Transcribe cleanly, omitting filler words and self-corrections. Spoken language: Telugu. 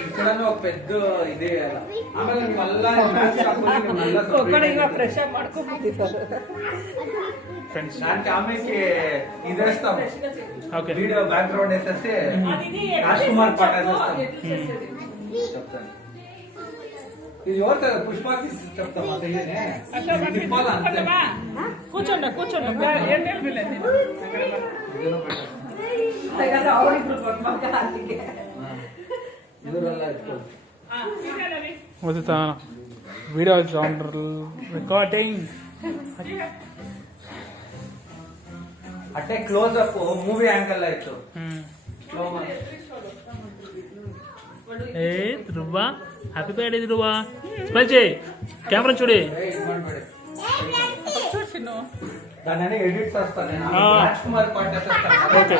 ఇక్కడ ఒక పెద్ద ఇదే ఆಮೇಲೆ ఫ్రెష్ అప్ ಮಾಡ್ಕೊಂಡ್ಬಿಡ್ತೀವಿ ఫ్రెండ్స్ దానికి ఆమెకి ఇదేస్తాం ఓకే వీడియో బ్యాక్గ్రౌండ్ వేసేసి రాజ్ కుమార్ పాట వేసేస్తాం చెప్తాను ఇది ఎవరు పుష్పకి చెప్తాం అదేనే కూర్చోండి కూర్చోండి వదుతా వీడియో రికార్డింగ్ అంటే ಕ್ಲೋಸ್ ಅಪ್ ಮೂವಿ ಆಂಗಲ್ ಆಯ್ತು ఏ ధ్రువ హ్యాపీ బర్త్డే ధ్రువ స్మైల్ చేయి కెమెరా చూడి దాన్ని ఎడిట్ చేస్తాను రాజ్ కుమార్ పాట ఓకే